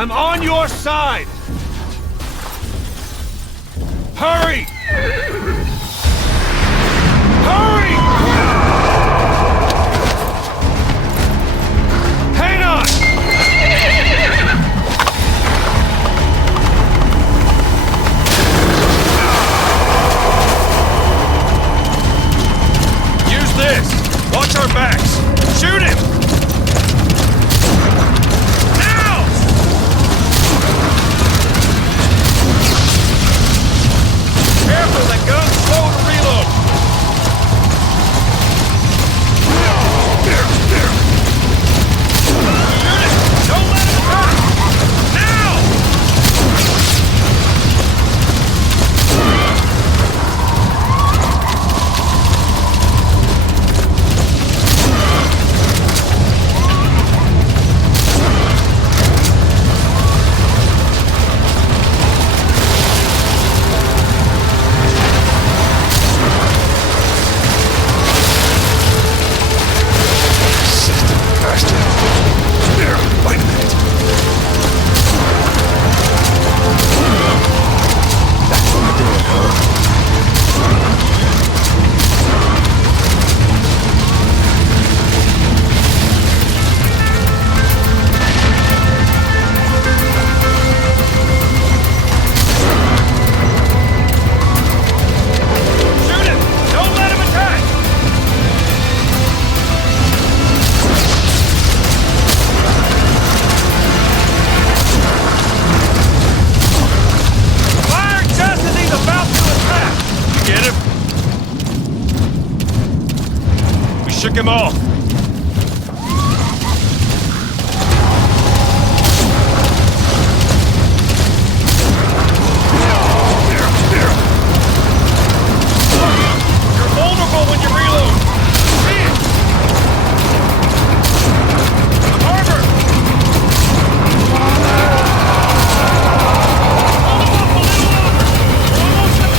I'm on your side! Hurry! Hurry! Hang on! Use this! Watch our backs! Shoot him! Now! Careful, the gun's slow to reload! Shoot it! Don't let him attack! Now! Wait a minute. That's what I did, huh? Shoot him! Don't let him attack! Fire just as he's about to attack! Get him? We shook him off. You're vulnerable when you reload. See it? The harbor! Hold him up a little longer.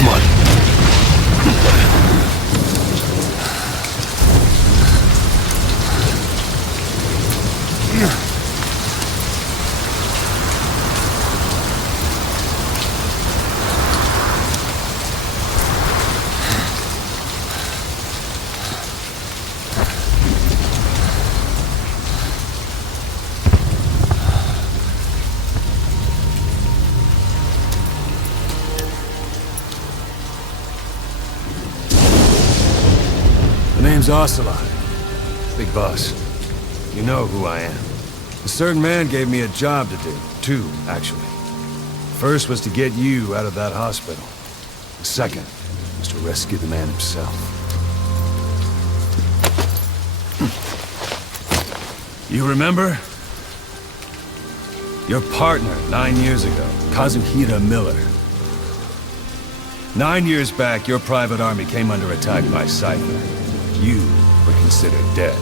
Almost there. name's Ocelot. Big boss. You know who I am. A certain man gave me a job to do. two, actually. First was to get you out of that hospital. The second was to rescue the man himself. You remember? Your partner 9 years ago, Казухиру Miller. 9 years back, your private army came under attack by Cypher. You were considered dead.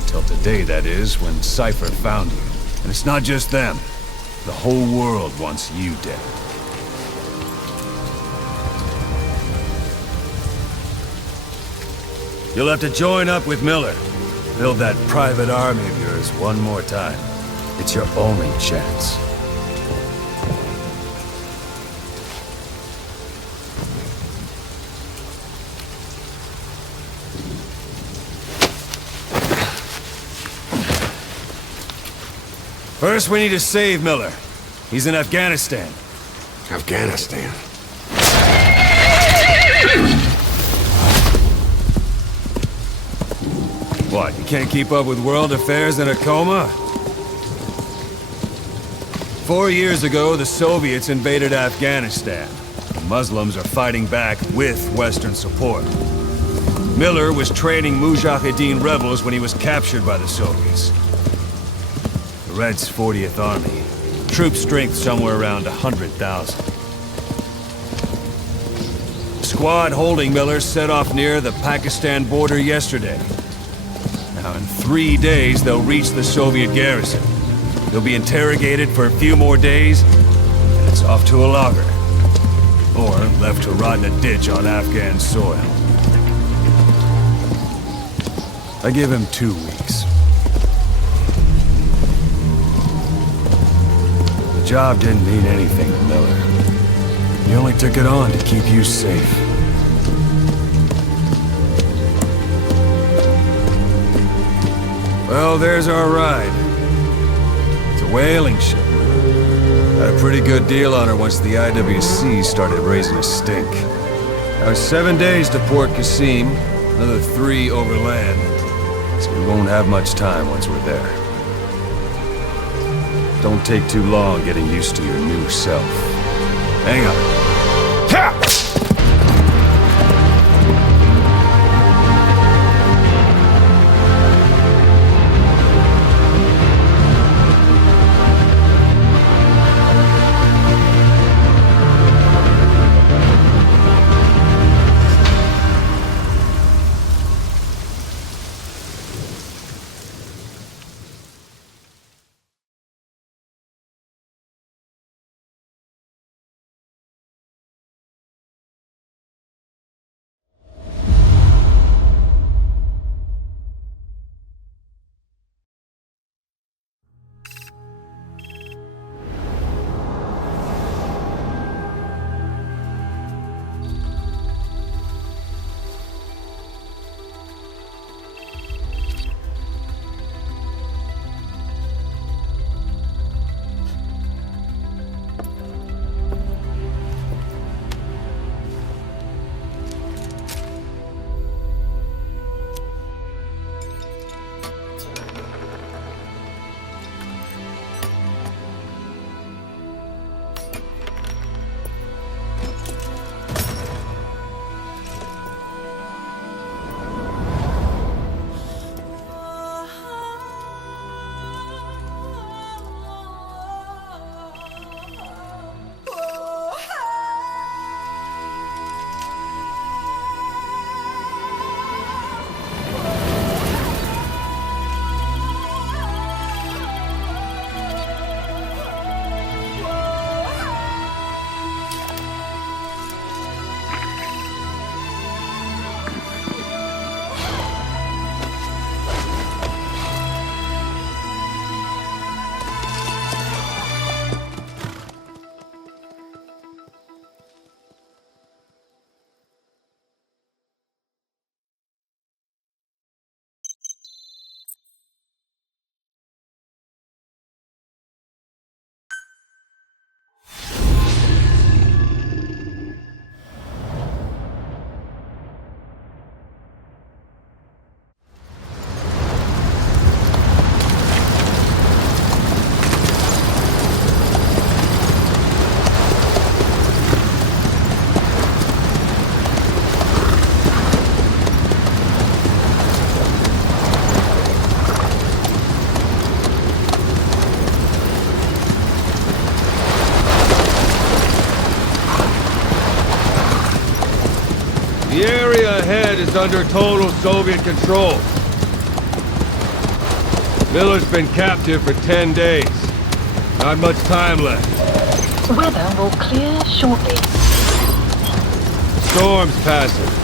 Until today, that is, when Cypher found you. And it's not just them. The whole world wants you dead. You'll have to join up with Miller. Build that private army of yours one more time. It's your only chance. First, we need to save Miller. He's in Afghanistan. Afghanistan? What, you can't keep up with world affairs in a coma? 4 years ago, the Soviets invaded Afghanistan. The Muslims are fighting back with Western support. Miller was training Mujahideen rebels when he was captured by the Soviets. The Reds' 40th Army. Troop strength somewhere around 100,000. The squad holding Miller set off near the Pakistan border yesterday. Now, in 3 days, they'll reach the Soviet garrison. They'll be interrogated for a few more days, and it's off to a lager. Or left to rot in a ditch on Afghan soil. I give him 2 weeks. The job didn't mean anything to Miller. He only took it on to keep you safe. Well, there's our ride. It's a whaling ship. Had a pretty good deal on her once the IWC started raising a stink. Now it's 7 days to Port Qasim, another 3 overland. So we won't have much time once we're there. Don't take too long getting used to your new self. Hang on. Ha! is under total Soviet control. Miller's been captive for 10 days. Not much time left. Weather will clear shortly. Storm's passing.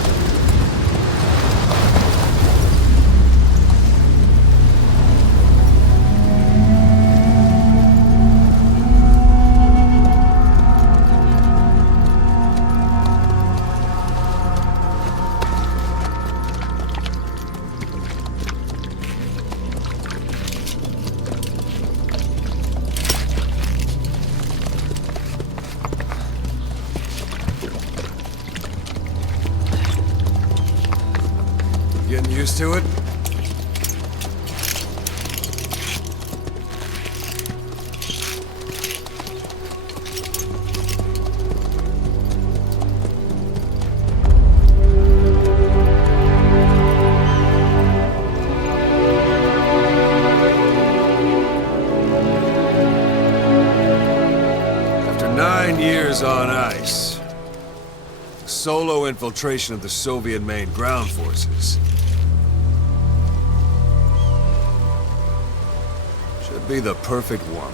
Getting used to it? After 9 years on ice, solo infiltration of the Soviet main ground forces should be the perfect one.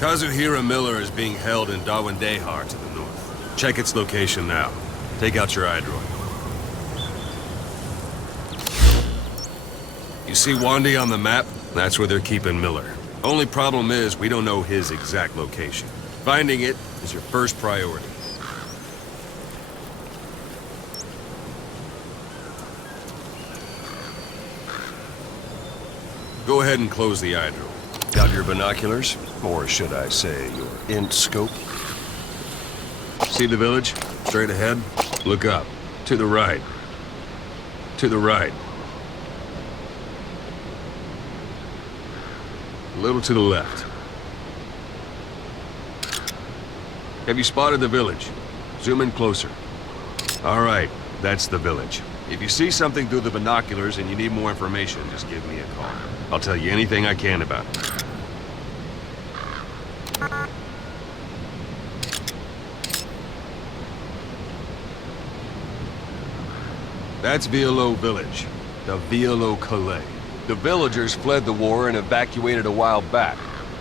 Kazuhiro Miller is being held in Dawandehar to the north. Check its location now. Take out your iDroid. You see Wandi on the map? That's where they're keeping Miller. Only problem is, we don't know his exact location. Finding it is your first priority. Go ahead and close the iDroid. Got your binoculars? Or should I say, your int scope? See the village? Straight ahead? Look up. To the right. To the right. A little to the left. Have you spotted the village? Zoom in closer. All right, that's the village. If you see something through the binoculars and you need more information, just give me a call. I'll tell you anything I can about it. That's Violo Village, the Violo Calais. The villagers fled the war and evacuated a while back.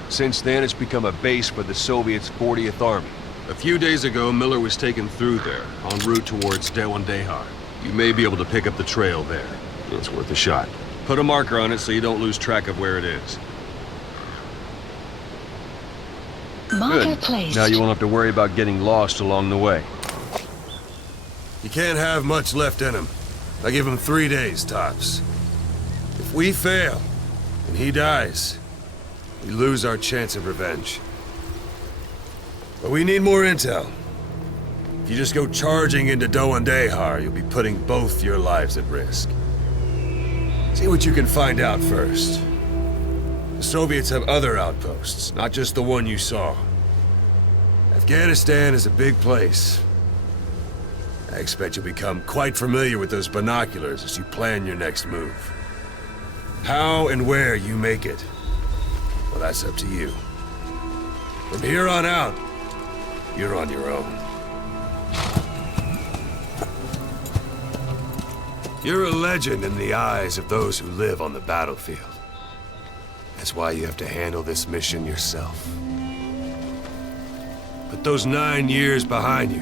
Since then, it's become a base for the Soviets' 40th Army. A few days ago, Miller was taken through there, en route towards Dawandehar. You may be able to pick up the trail there. It's worth a shot. Put a marker on it so you don't lose track of where it is. Marker Good. placed. Now you won't have to worry about getting lost along the way. You can't have much left in him. I give him 3 days, tops. If we fail, and he dies, we lose our chance of revenge. But we need more intel. If you just go charging into Dawandehar, you'll be putting both your lives at risk. See what you can find out first. The Soviets have other outposts, not just the one you saw. Afghanistan is a big place. I expect you'll become quite familiar with those binoculars as you plan your next move. How and where you make it, well, that's up to you. From here on out, you're on your own. You're a legend in the eyes of those who live on the battlefield. That's why you have to handle this mission yourself. Put those 9 years behind you,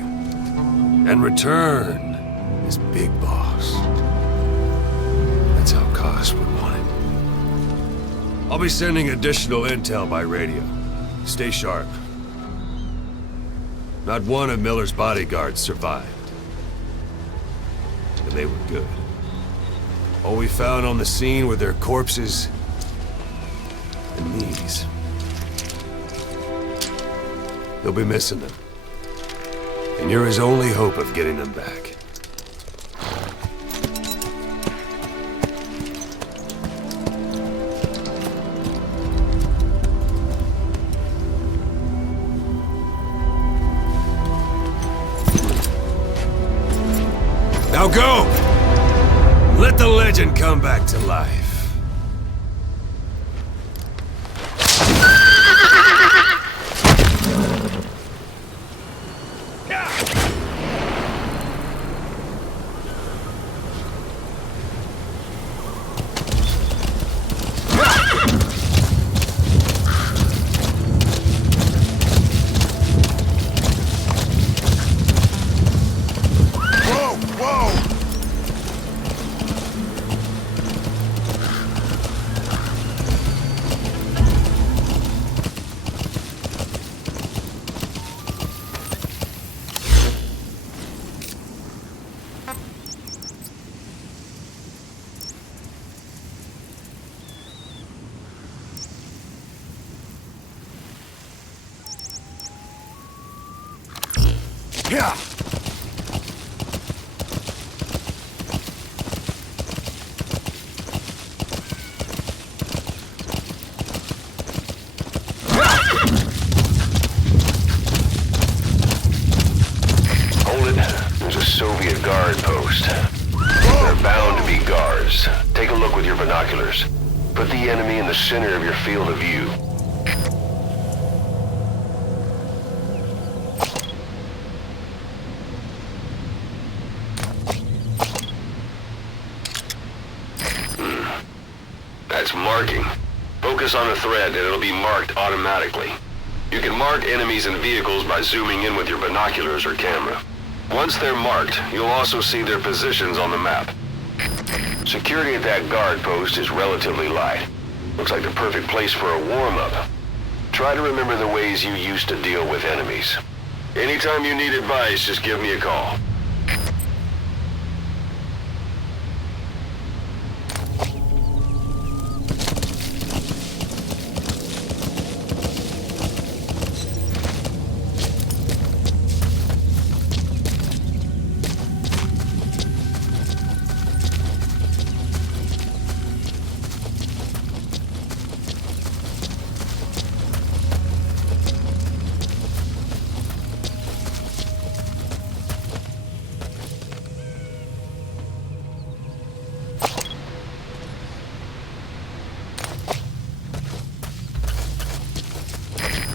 and return as Big Boss. That's how Koss would want it. I'll be sending additional intel by radio. Stay sharp. Not one of Miller's bodyguards survived. And they were good. All we found on the scene were their corpses and knees. He'll be missing them. And you're his only hope of getting them back. Now go! Let the legend come back to life. Yeah. Hold it. There's a Soviet guard post. They're bound to be guards. Take a look with your binoculars. Put the enemy in the center of your field of view. That's marking. Focus on the thread and it'll be marked automatically. You can mark enemies and vehicles by zooming in with your binoculars or camera. Once they're marked, you'll also see their positions on the map. Security at that guard post is relatively light. Looks like the perfect place for a warm-up. Try to remember the ways you used to deal with enemies. Anytime you need advice, just give me a call.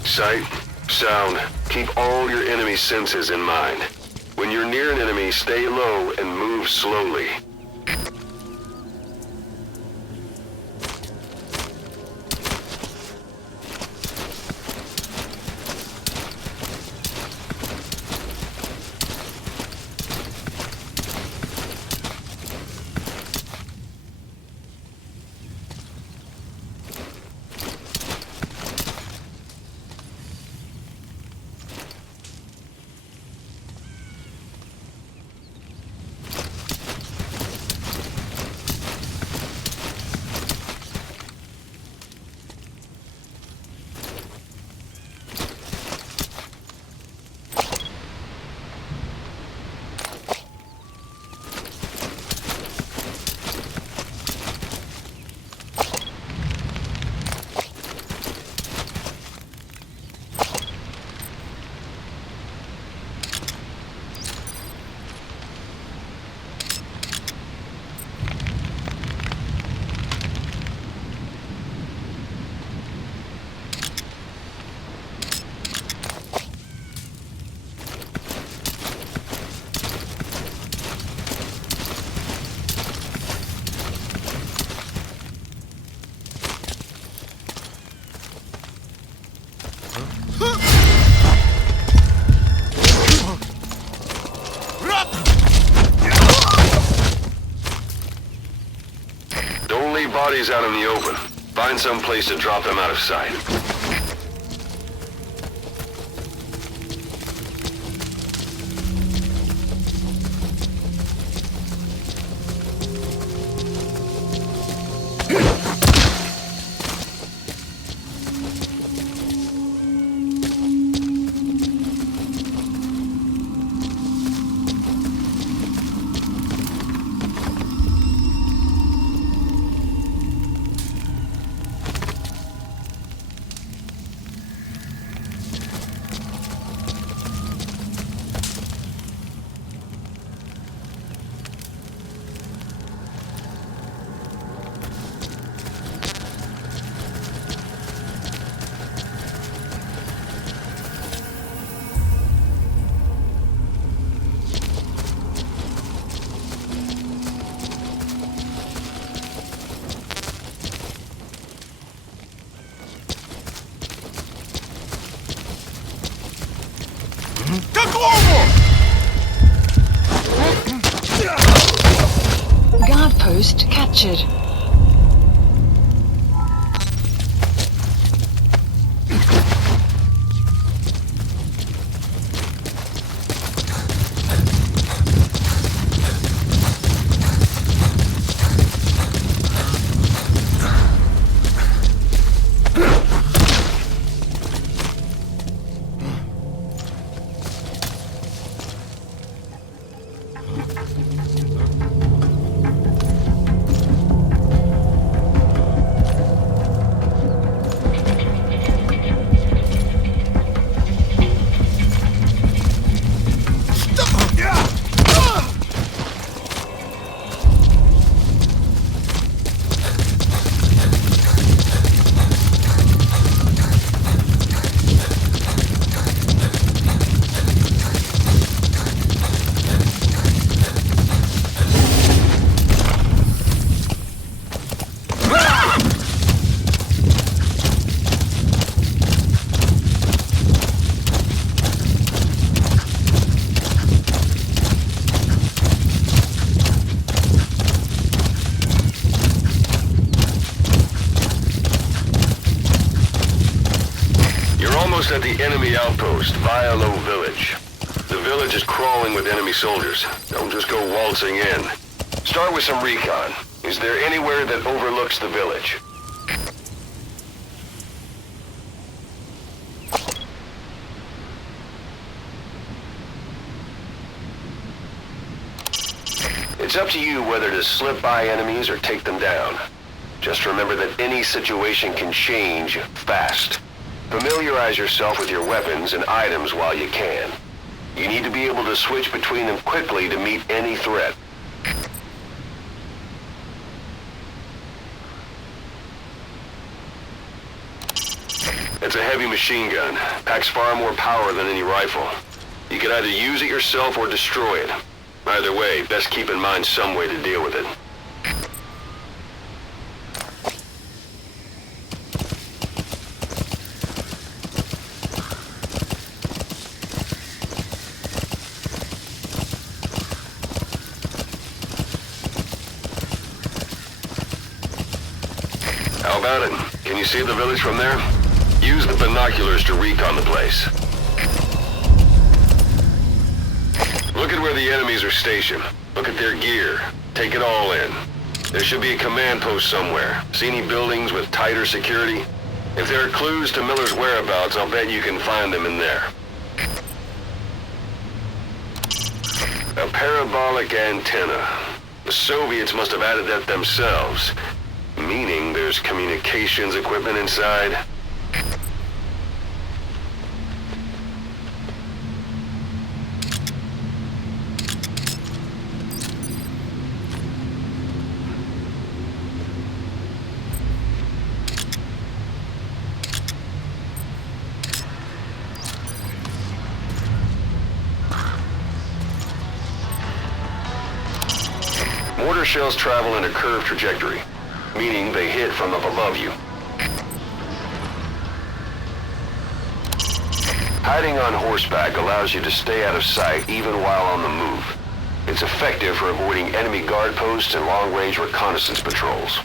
Sight, sound, keep all your enemy senses in mind. When you're near an enemy, stay low and move slowly. Don't leave bodies out in the open. Find some place to drop them out of sight. captured. At the enemy outpost, Vialo Village. The village is crawling with enemy soldiers. Don't just go waltzing in. Start with some recon. Is there anywhere that overlooks the village? It's up to you whether to slip by enemies or take them down. Just remember that any situation can change fast. Familiarize yourself with your weapons and items while you can. You need to be able to switch between them quickly to meet any threat. It's a heavy machine gun. Packs far more power than any rifle. You can either use it yourself or destroy it. Either way, best keep in mind some way to deal with it. How about it? Can you see the village from there? Use the binoculars to recon the place. Look at where the enemies are stationed. Look at their gear. Take it all in. There should be a command post somewhere. See any buildings with tighter security? If there are clues to Miller's whereabouts, I'll bet you can find them in there. A parabolic antenna. The Soviets must have added that themselves. Meaning there's communications equipment inside. Mortar shells travel in a curved trajectory, meaning they hit from up above you. Hiding on horseback allows you to stay out of sight even while on the move. It's effective for avoiding enemy guard posts and long-range reconnaissance patrols.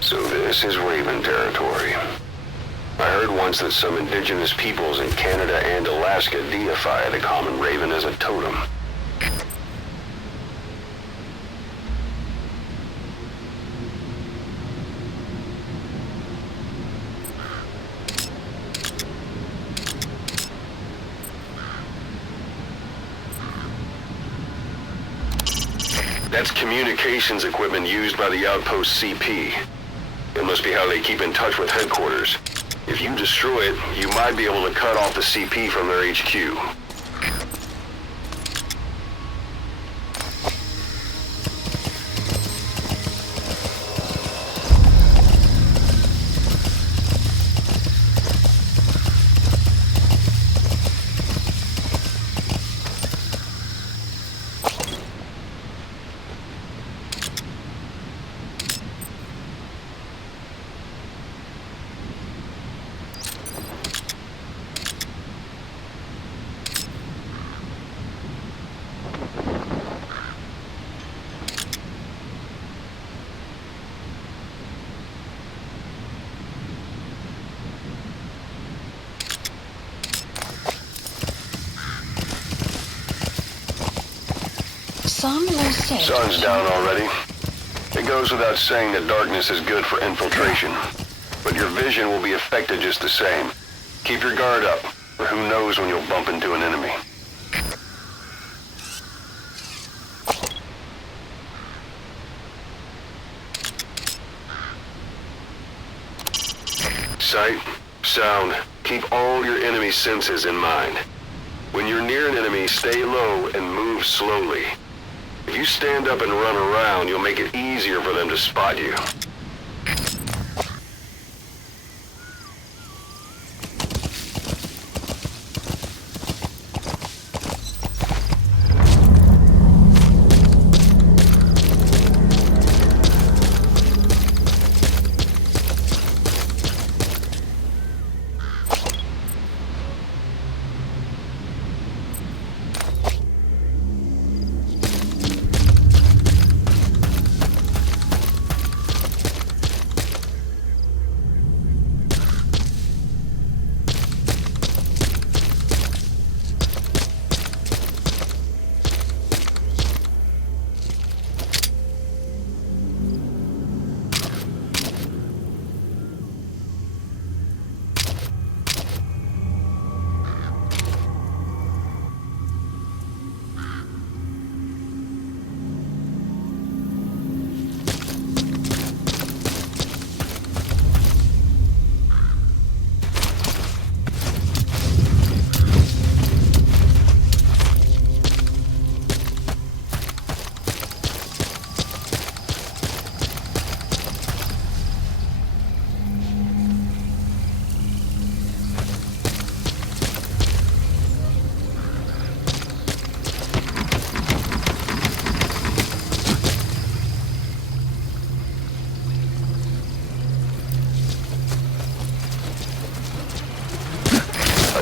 So this is Raven territory. I heard once that some indigenous peoples in Canada and Alaska deify the common raven as a totem. That's communications equipment used by the outpost CP. It must be how they keep in touch with headquarters. If you destroy it, you might be able to cut off the CP from their HQ. Some will say... Sun's down already. It goes without saying that darkness is good for infiltration. But your vision will be affected just the same. Keep your guard up, or who knows when you'll bump into an enemy. Sight, sound, keep all your enemy senses in mind. When you're near an enemy, stay low and move slowly. If you stand up and run around, you'll make it easier for them to spot you.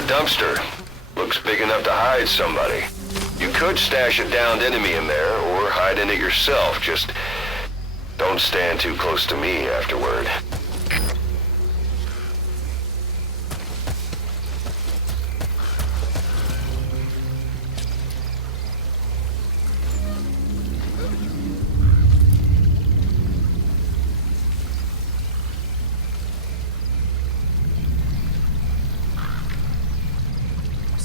Dumpster. Looks big enough to hide somebody. You could stash a downed enemy in there, or hide in it yourself. Just don't stand too close to me afterward.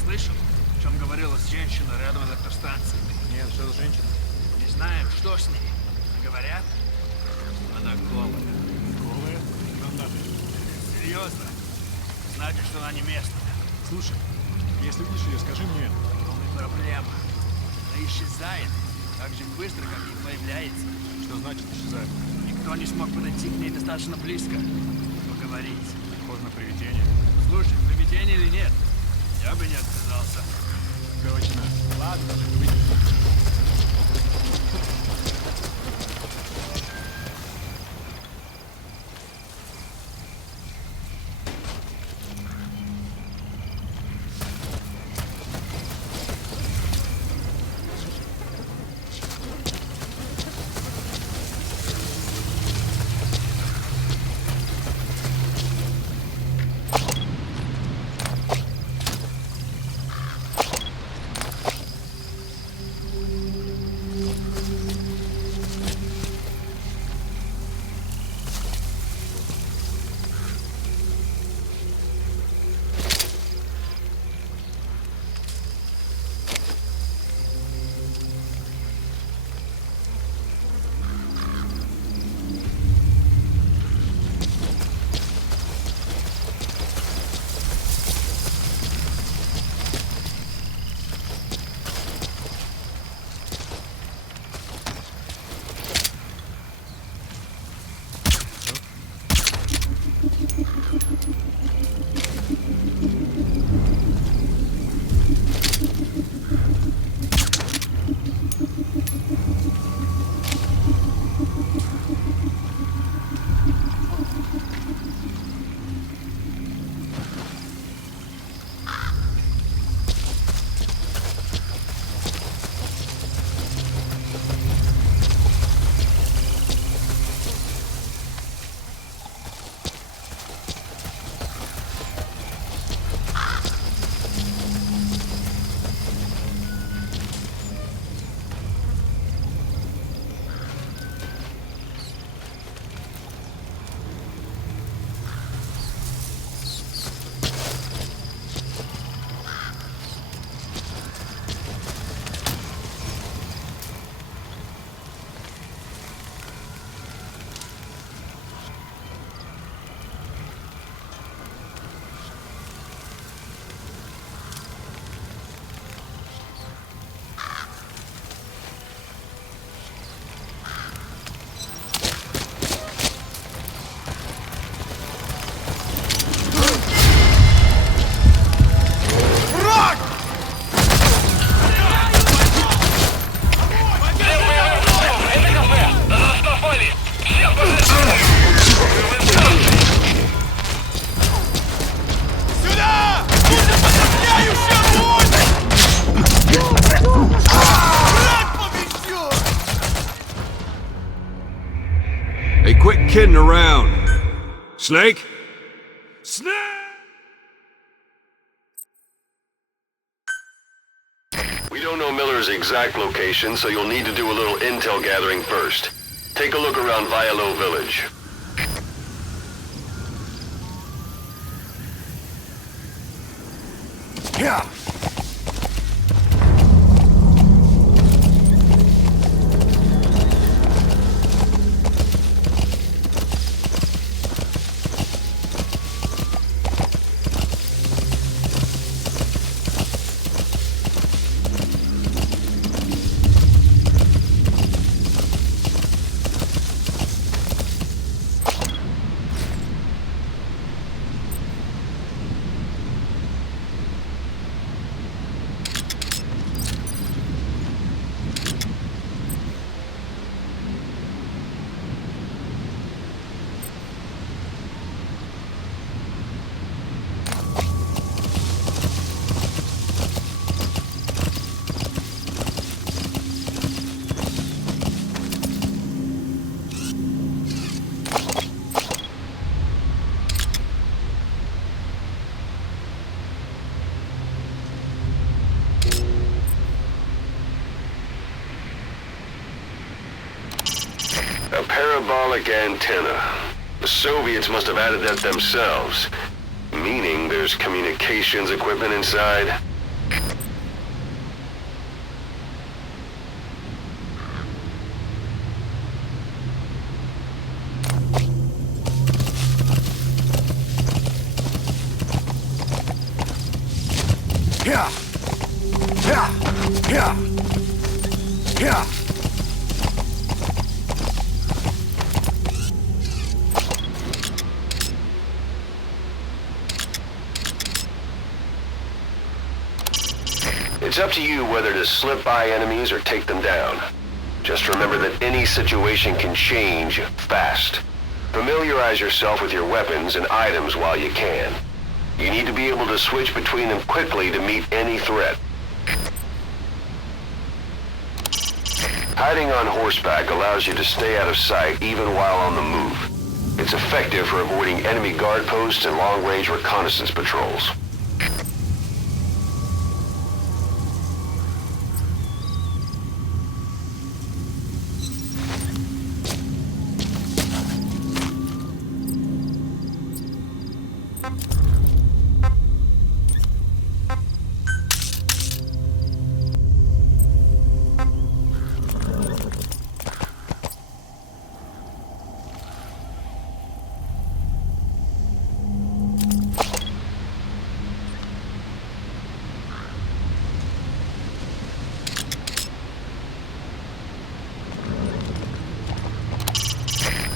Слышал, о чем говорила женщина рядом с электростанцией? Нет, что за женщина? Не знаем, что с ней. Говорят, она голая. Голая? Нам надо. Серьезно? Значит, что она не местная. Слушай, если видишь ее, скажи мне. Но проблема. Она исчезает так же быстро, как и появляется. Что значит исчезает? Никто не смог подойти к ней достаточно близко. Поговорить. Похоже на привидение. Слушай, привидение или нет? Я бы не отказался. Точно. Ладно, выйдем. kidding around. Snake? Snake! We don't know Miller's exact location, so you'll need to do a little intel gathering first. Take a look around Vialo Village. Yeah. A parabolic antenna. The Soviets must have added that themselves. Meaning there's communications equipment inside. Yeah. Yeah. Yeah. Yeah. It's up to you whether to slip by enemies or take them down. Just remember that any situation can change fast. Familiarize yourself with your weapons and items while you can. You need to be able to switch between them quickly to meet any threat. Hiding on horseback allows you to stay out of sight even while on the move. It's effective for avoiding enemy guard posts and long-range reconnaissance patrols.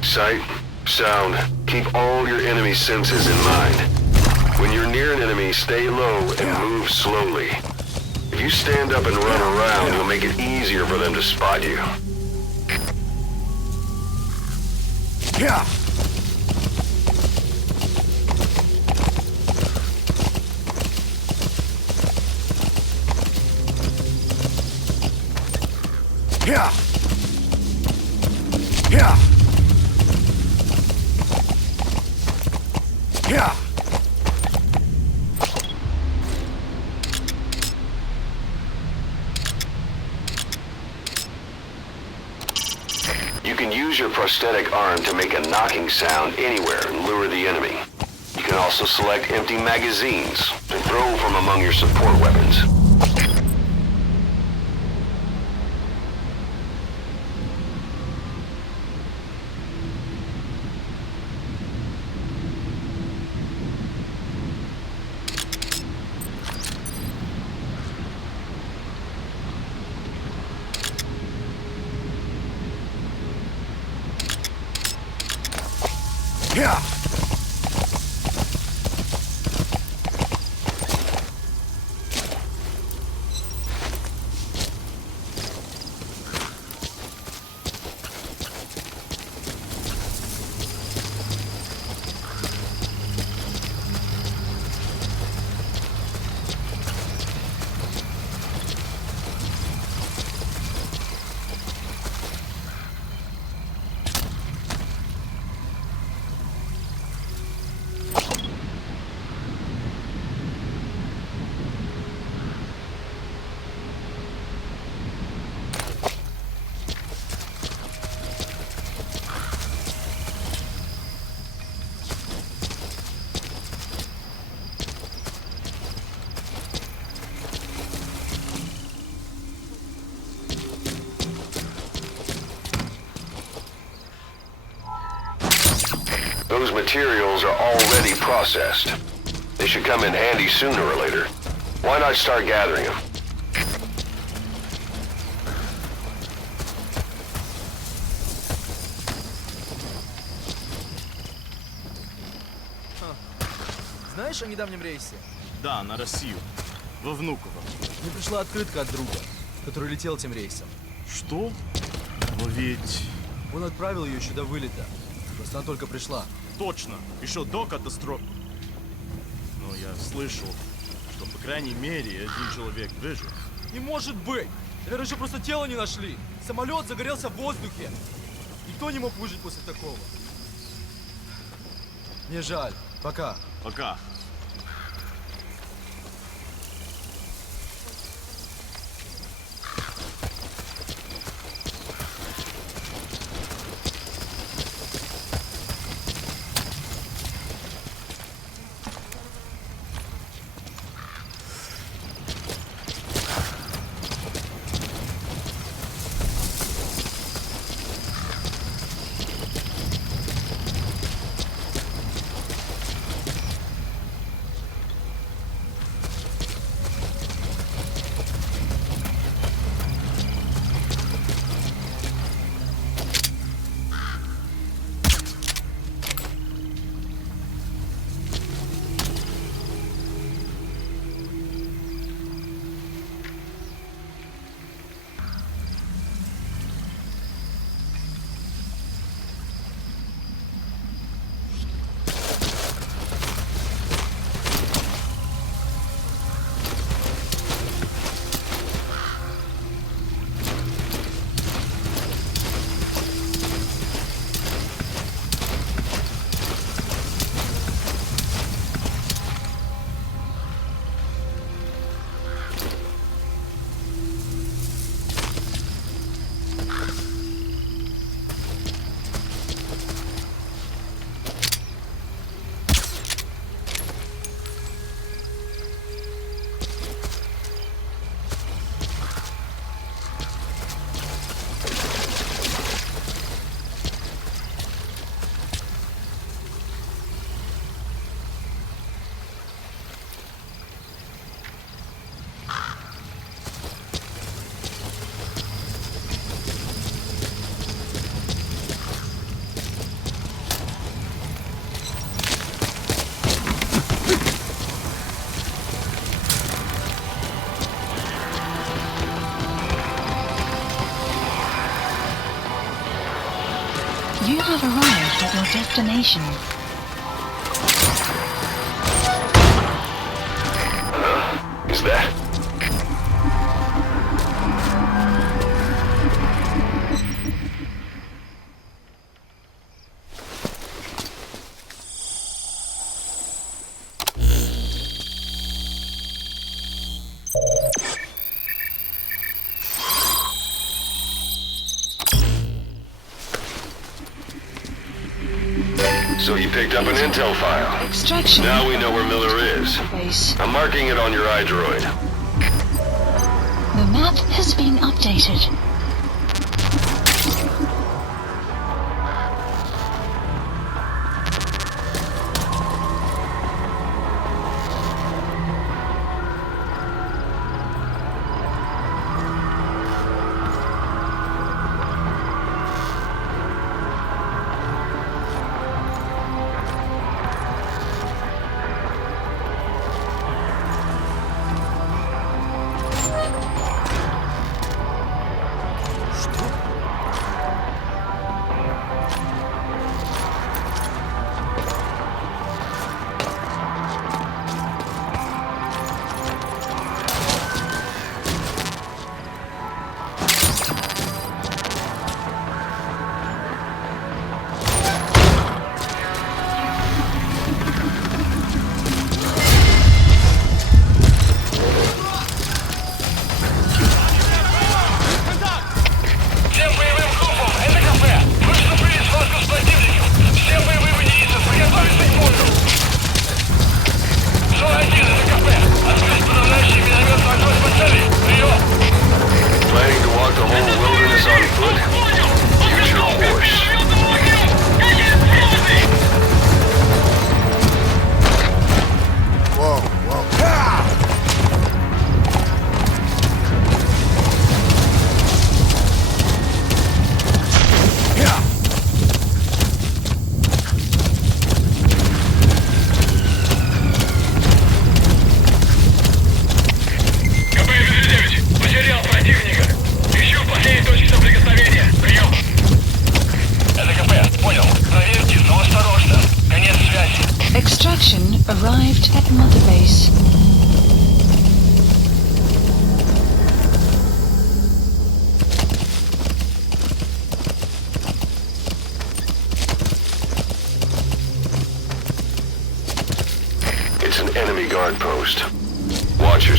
Sight, sound, keep all your enemy senses in mind. When you're near an enemy, stay low and move slowly. If you stand up and run around, you'll make it easier for them to spot you. Yeah. Yeah. Yeah. Yeah. You can use your prosthetic arm to make a knocking sound anywhere and lure the enemy. You can also select empty magazines to throw from among your support weapons. Yeah. Those materials are already processed. They should come in handy sooner or later. Why not start gathering them? Знаешь о недавнем рейсе? Да, на Россию. Во Внуково. Мне пришла открытка от друга, который летел тем рейсом. Что? Но ведь... Он отправил ее еще до вылета. Просто она только пришла. Точно. Еще до катастрофы. Но я слышал, что по крайней мере один человек выжил. Не может быть! Наверное, еще просто тело не нашли. Самолет загорелся в воздухе. Никто не мог выжить после такого. Мне жаль. Пока. Пока. You have arrived at your destination. Is that? So you picked up an intel file. Extraction. Now we know where Miller is. Base. I'm marking it on your iDroid. The map has been updated.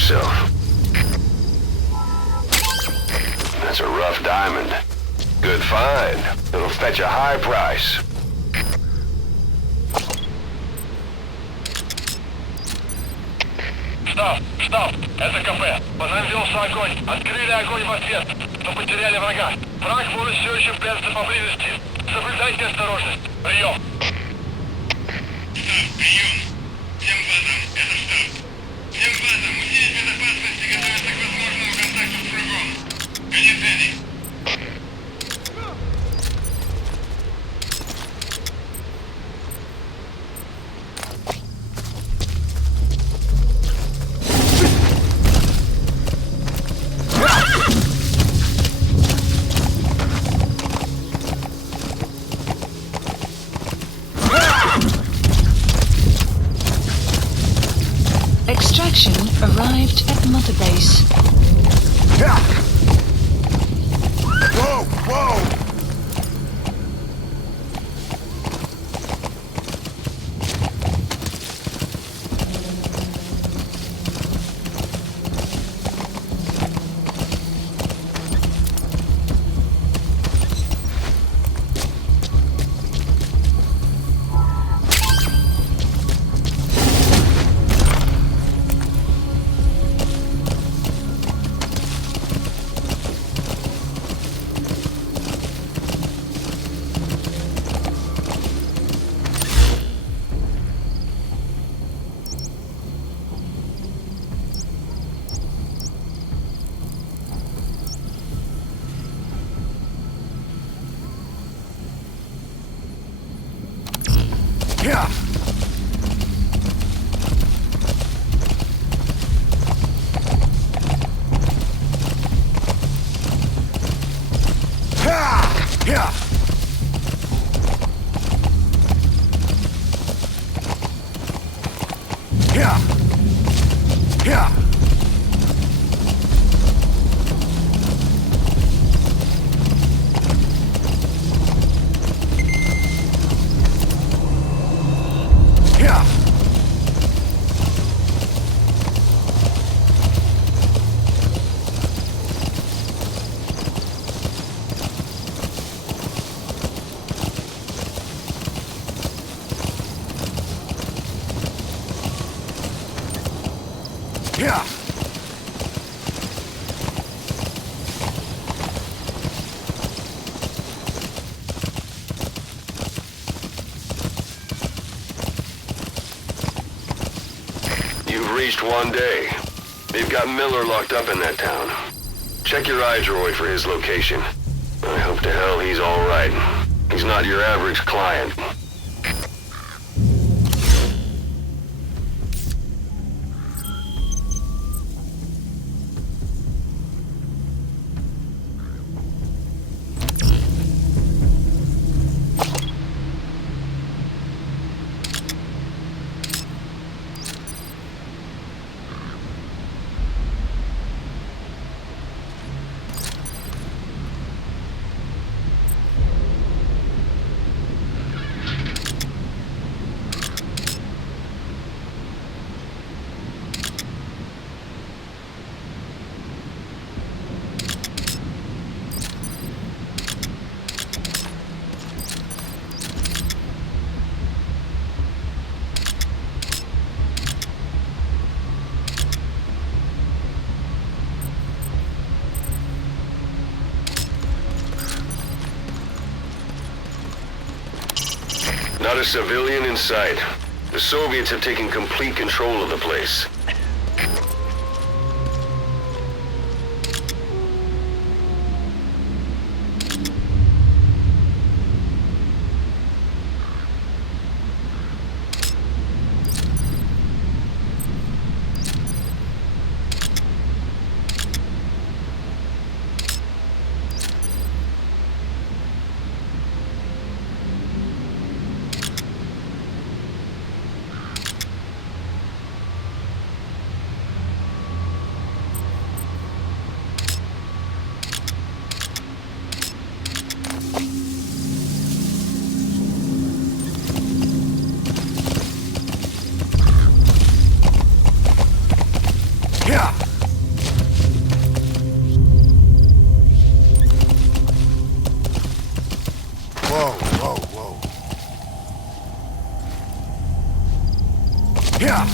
yourself. That's a rough diamond. Good find. It'll fetch a high price. Штаб, это КП. По нам велся огонь. Открыли огонь в ответ, но потеряли врага. Враг может все еще прятаться поблизости. Соблюдайте осторожность. Прием. Штаб, прием. Всем базам, это штаб. Всем базам, усилить безопасность и готовиться к возможному контакту с врагом. Конец связи. Extraction arrived at Mother Base. Whoa, whoa! Yeah! Yeah! Yeah! Yeah! Yeah! Yeah! You've reached one day. They've got Miller locked up in that town. Check your iDroid for his location. I hope to hell he's all right. He's not your average client. Not a civilian in sight. The Soviets have taken complete control of the place. Yeah. Whoa, whoa, whoa. Yeah.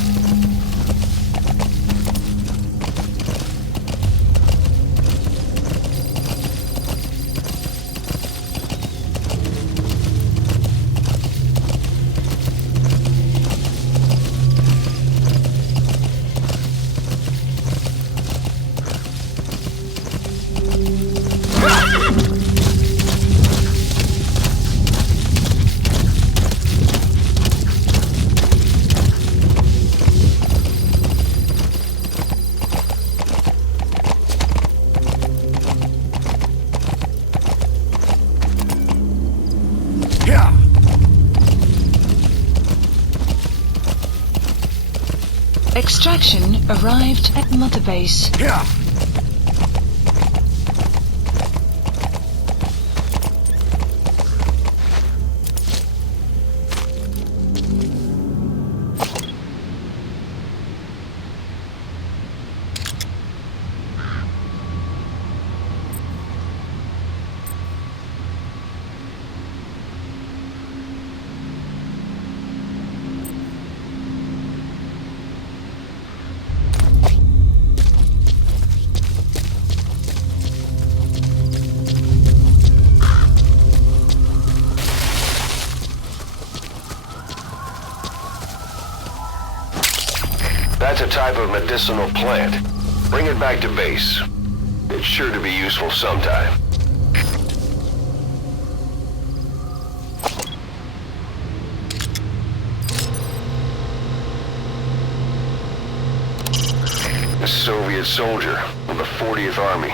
Extraction arrived at Mother Base. Yeah. That's a type of medicinal plant. Bring it back to base. It's sure to be useful sometime. A Soviet soldier of the 40th Army.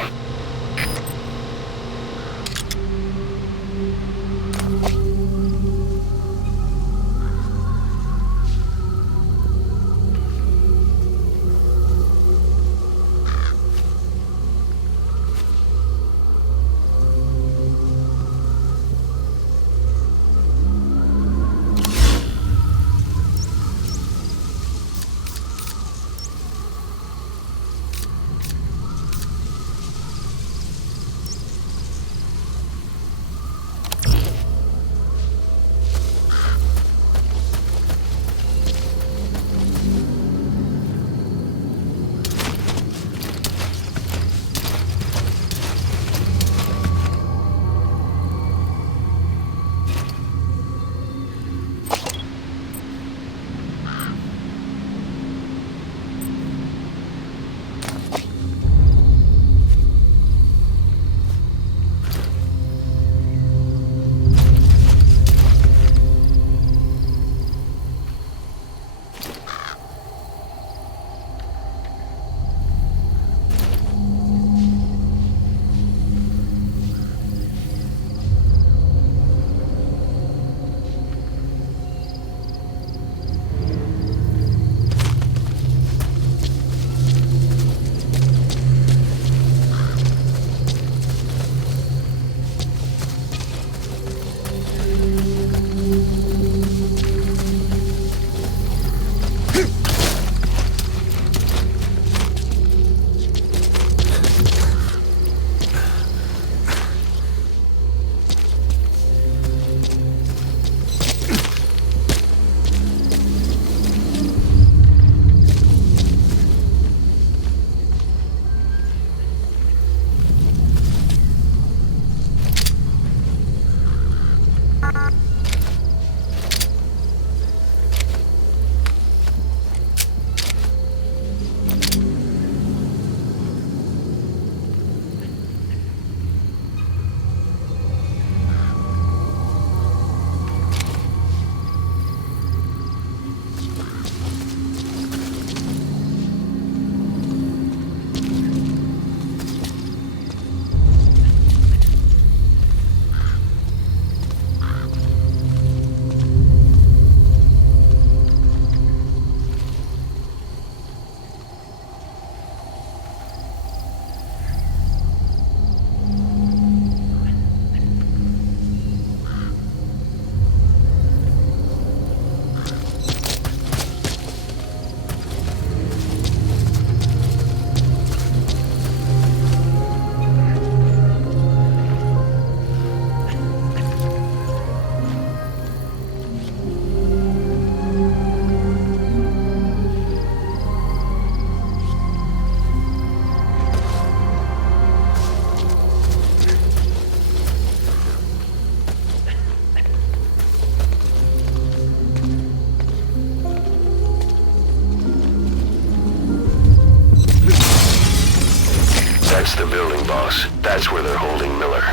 That's the building, boss. That's where they're holding Miller.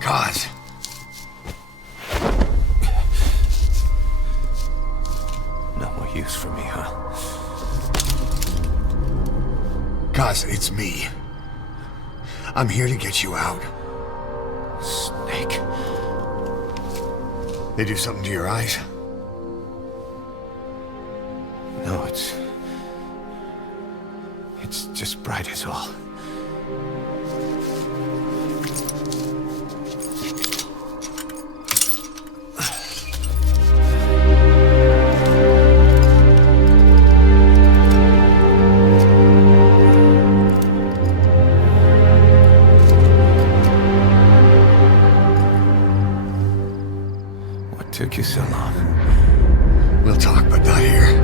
Kaz. No more use for me, huh? Kaz, it's me. I'm here to get you out. Snake. They do something to your eyes? No, it's just bright as all. What took you so long? We'll talk, but not here.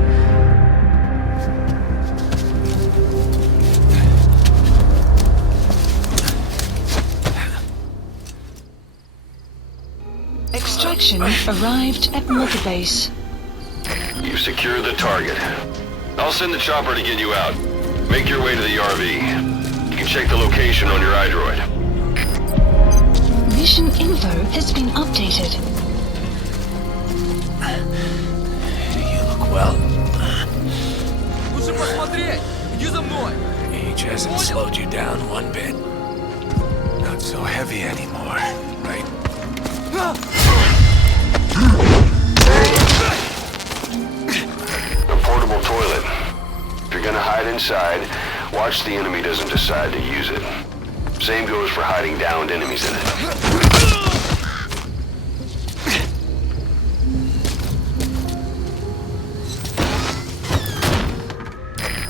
Extraction arrived at Mother Base. You've secured the target. I'll send the chopper to get you out. Make your way to the RV. You can check the location on your iDroid. Mission info has been updated. You look well. Лучше посмотреть! Иди за мной! Age hasn't slowed you down one bit. Not so heavy anymore, right? A portable toilet. If you're gonna hide inside, watch the enemy doesn't decide to use it. Same goes for hiding downed enemies in it.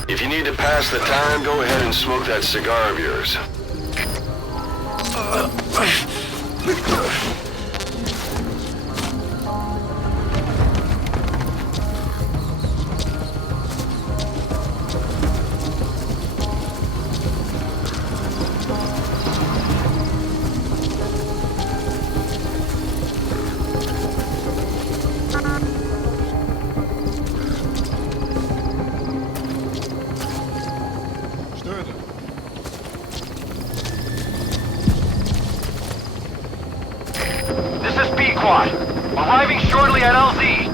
If you need to pass the time, go ahead and smoke that cigar of yours. Что это? This is B-Quad. Arriving shortly at LZ.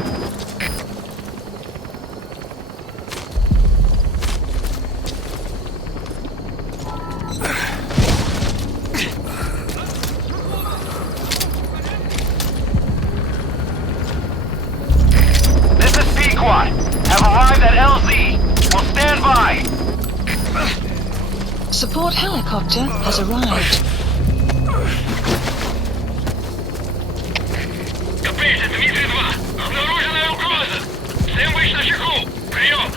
This is B-Quad. Have arrived at LZ. Will stand by. Support helicopter has arrived. Капец, это Дмитрий-2. Обнаруженная угроза. Всем быть начеку. Прием.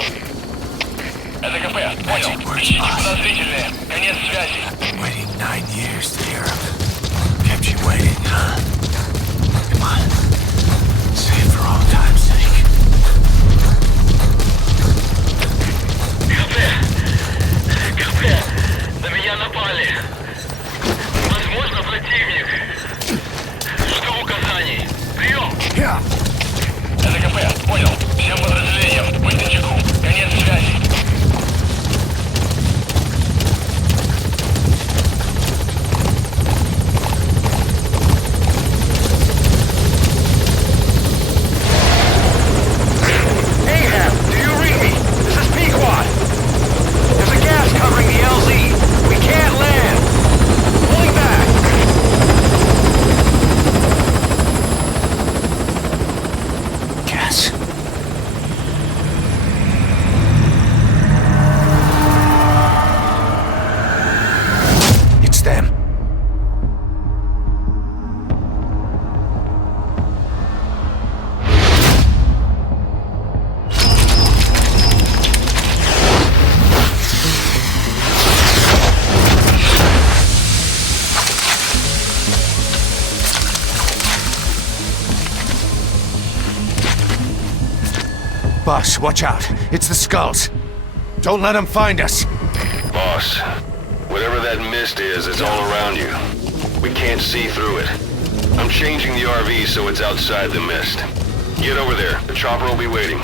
Это КП. Понял. Ищите подозрительные. Конец связи. Waiting 9 years to hear him. Kept you waiting, huh? Come on. Say it for all time's sake. КП. На меня напали. Возможно, противник. Жду указаний. Прием. Это КП. Понял. Всем подразделениям. Быть начеку. Конец связи. Boss, watch out. It's the skulls. Don't let them find us. Boss, whatever that mist is, it's all around you. We can't see through it. I'm changing the RV so it's outside the mist. Get over there. The chopper will be waiting.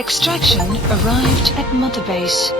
Extraction arrived at Mother Base.